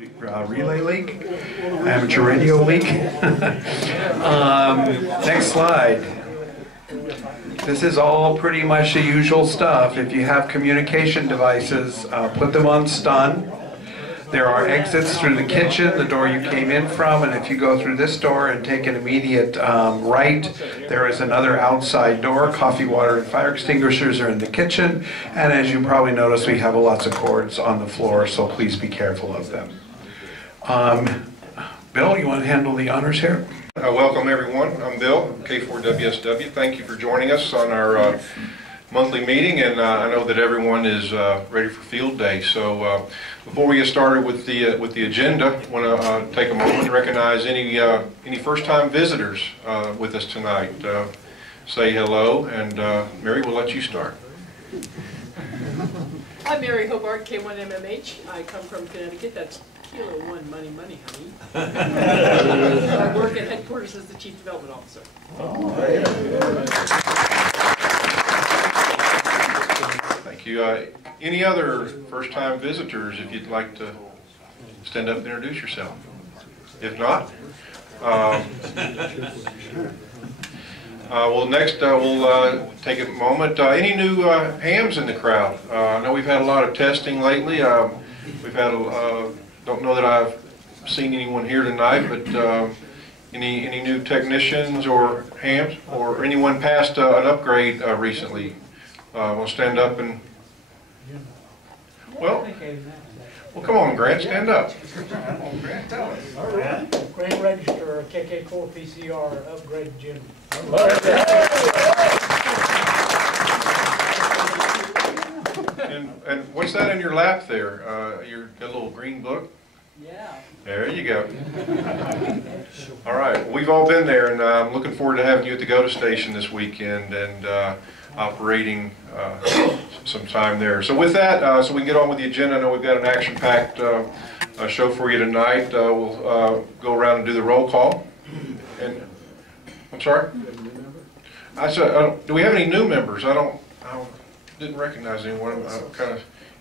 Relay League, Amateur Radio League. Next slide. This is all pretty much the usual stuff. If you have communication devices, put them on stun. There are exits through the kitchen, the door you came in from, and if you go through this door and take an immediate right, there is another outside door. Coffee, water, and fire extinguishers are in the kitchen, and as you probably noticed, we have lots of cords on the floor, so please be careful of them. Bill, you want to handle the honors here? Welcome everyone. I'm Bill, K4WSW. Thank you for joining us on our monthly meeting, and I know that everyone is ready for field day. So before we get started with the agenda, I want to take a moment to recognize any first-time visitors with us tonight. Say hello, and Mary, we'll let you start. I'm Mary Hobart, K1MMH. I come from Connecticut. That's Kilo 1 money, honey. I work at headquarters as the Chief Development Officer. Thank you. Any other first-time visitors, if you'd like to stand up and introduce yourself? If not, well, next we'll take a moment. Any new hams in the crowd? I know we've had a lot of testing lately. We've had, don't know that I've seen anyone here tonight, but any new technicians or hams, or anyone passed an upgrade recently? Want to stand up and, well, come on, Grant, stand up. Grant, tell us. All right. Grant Register, KK4 PCR, upgrade gym. And what's that in your lap there? Your little green book? Yeah. There you go. All right, we've all been there, and I'm looking forward to having you at the GOTA station this weekend and operating some time there. So with that, so we can get on with the agenda. I know we've got an action-packed show for you tonight. We'll go around and do the roll call. And I'm sorry? I said, do we have any new members? I didn't recognize anyone.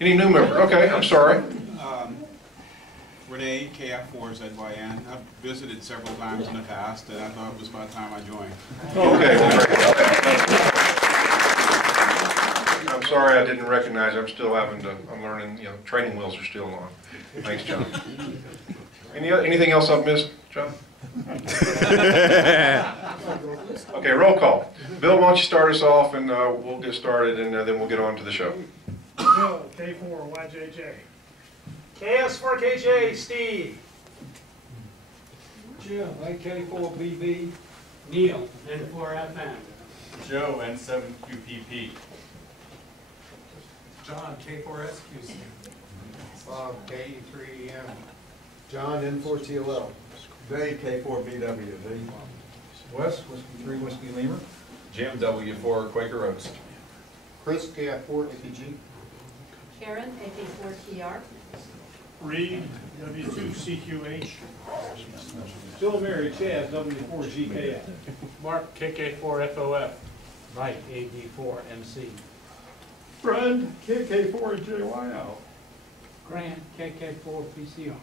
Any new members? Okay, I'm sorry. Renee, KF4ZYN. I've visited several times in the past, and I thought it was about time I joined. Okay, well, I'm sorry I didn't recognize. I'm still having to. I'm learning. Training wheels are still on. Thanks, John. Anything else I've missed, John? Okay, roll call. Bill, why don't you start us off, and we'll get started, and then we'll get on to the show. Bill, K4YJJ. KS4KJ, Steve. Jim, AK4BB. Neil, N4FN. Joe, N7QPP. John, K4SQC. Bob, K3M. John, N4TLL. Dave, K4BWV. Wes, Whiskey 3 Whiskey Lima. Jim, W4 Quaker Oats. Chris, KF4APG. Karen, AK4TR. Reed, W2CQH. Bill Mary, Chaz, W4GKF. Mark, KK4FOF. Mike, AD4MC. Fred, KK4JYL. Grant, KK4PCR.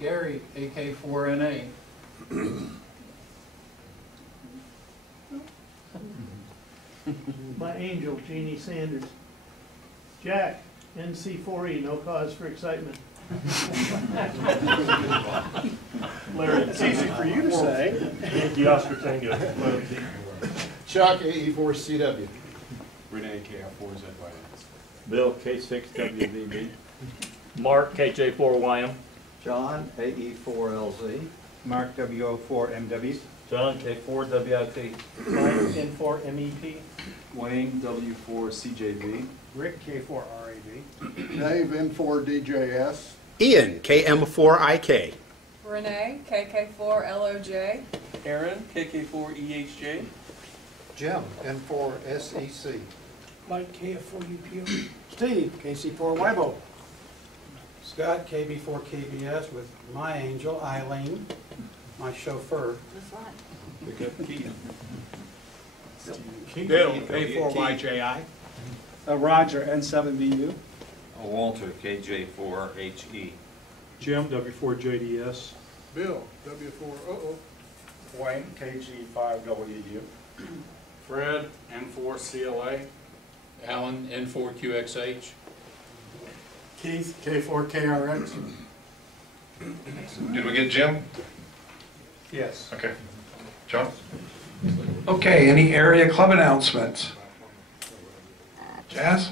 Gary, AK4NA. My angel, Jeannie Sanders. Jack, NC4E, no cause for excitement. Larry, it's easy for you to say. Yankee Oscar Tango. Chuck, AE4CW. Renee, KF4ZYN. Bill, K6WVB. Mark, KJ4YM. John, AE4LZ. Mark, W04MW. John, K4WIP. Mike, N4MEP. Wayne, W4CJB. Rick, K4RAB. Dave, N4DJS. Ian, KM4IK. Renee, KK4LOJ. Aaron, KK4EHJ. Jim, N4SEC. Mike, KF4UPO. Steve, KC4WIBO. Scott, KB4KBS with my angel, Eileen, my chauffeur. That's right. Pick up Keaton. Bill, K4YJI. Roger, N7BU. Walter, KJ4HE. Jim, W4JDS. Bill, W4, Wayne, KG5WU. Fred, N4CLA. Alan, N4QXH. Keith, K4KRX. Did we get Jim? Yes. Okay. John? Okay, any area club announcements? Jazz?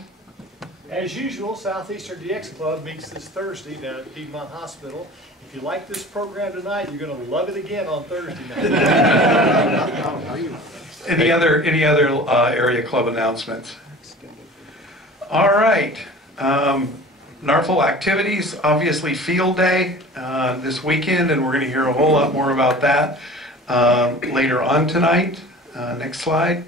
As usual, Southeastern DX Club meets this Thursday down at Piedmont Hospital. If you like this program tonight, you're going to love it again on Thursday night. Any other area club announcements? All right. NARFL activities, obviously field day this weekend, and we're going to hear a whole lot more about that later on tonight. Next slide.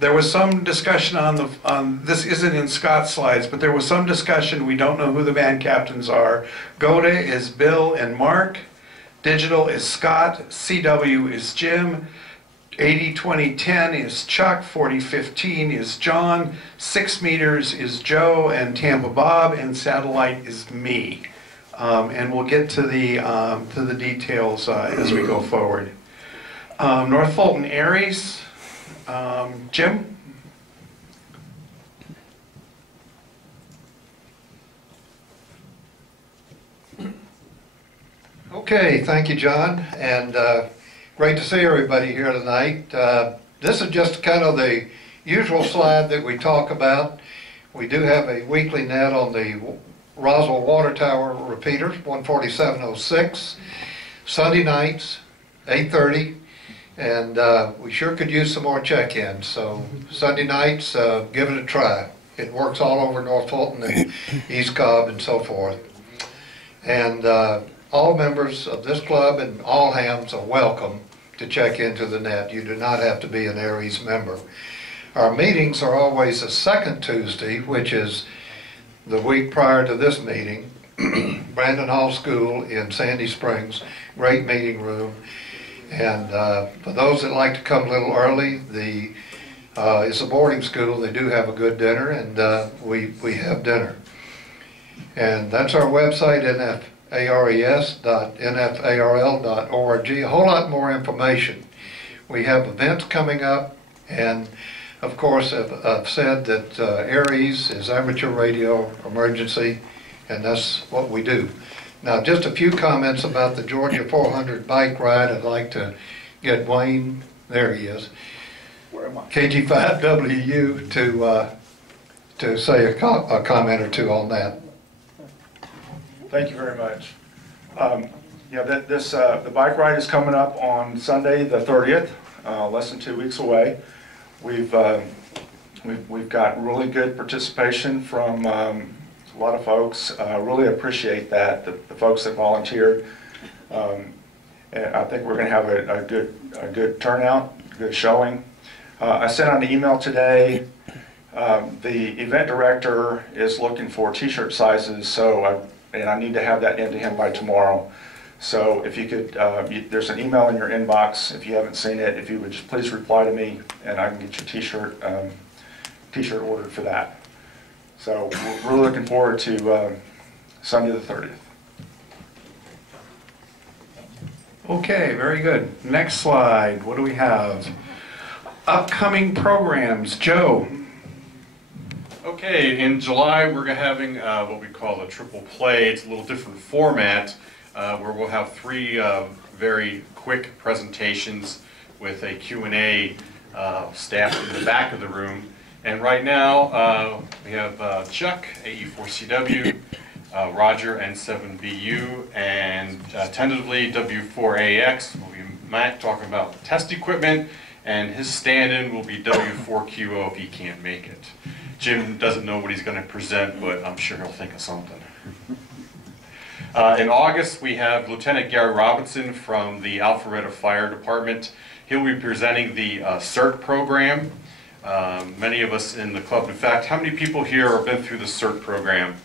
There was some discussion on this isn't in Scott's slides, but there was some discussion. We don't know who the band captains are. GOTA is Bill and Mark. Digital is Scott. CW is Jim. 80-20-10 is Chuck. 40-15 is John. 6 meters is Joe and Tampa Bob, and satellite is me. And we'll get to the details as we go forward. North Fulton Aries. Jim? Okay, thank you, John, and great to see everybody here tonight. This is just kind of the usual slide that we talk about. We do have a weekly net on the Roswell Water Tower repeaters, 14706, Sunday nights, 8:30. And we sure could use some more check-ins. So Sunday nights, give it a try. It works all over North Fulton and East Cobb and so forth. And all members of this club and all hams are welcome to check into the net. You do not have to be an Aries member. Our meetings are always the second Tuesday, which is the week prior to this meeting. Brandon Hall School in Sandy Springs, great meeting room. And for those that like to come a little early, it's a boarding school. They do have a good dinner, and we have dinner. And that's our website, nfares.nfarl.org. A whole lot more information. We have events coming up, and of course, I've said that Aries is amateur radio emergency, and that's what we do. Now, just a few comments about the Georgia 400 bike ride. I'd like to get Wayne, there he is, KG5WU, to say a comment or two on that. Thank you very much. The bike ride is coming up on Sunday the 30th, less than 2 weeks away. We've got really good participation from a lot of folks. Really appreciate that, the folks that volunteered. And I think we're going to have a good turnout, good showing. I sent out an email today. The event director is looking for t-shirt sizes, and I need to have that into him by tomorrow. So if you could, there's an email in your inbox if you haven't seen it. If you would just please reply to me, and I can get your t-shirt ordered for that. So we're looking forward to Sunday the 30th. Okay, very good. Next slide. What do we have? Upcoming programs. Joe. Okay, in July we're having what we call a triple play. It's a little different format where we'll have 3 very quick presentations with a Q&A staffed in the back of the room. And right now we have Chuck, AE4CW, Roger, N7BU, and tentatively W4AX will be Matt talking about test equipment, and his stand-in will be W4QO if he can't make it. Jim doesn't know what he's going to present, but I'm sure he'll think of something. In August, we have Lieutenant Gary Robinson from the Alpharetta Fire Department. He'll be presenting the CERT program. Many of us in the club, in fact, how many people here have been through the CERT program?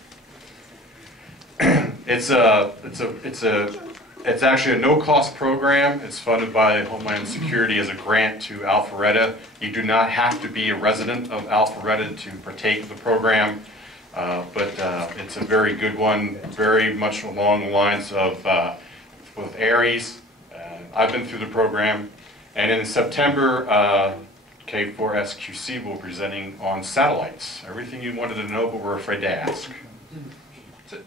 It's actually a no-cost program. It's funded by Homeland Security as a grant to Alpharetta. You do not have to be a resident of Alpharetta to partake of the program. but it's a very good one, very much along the lines of with Aries. I've been through the program, and in September, K4SQC will be presenting on satellites. Everything you wanted to know but were afraid to ask. That's it.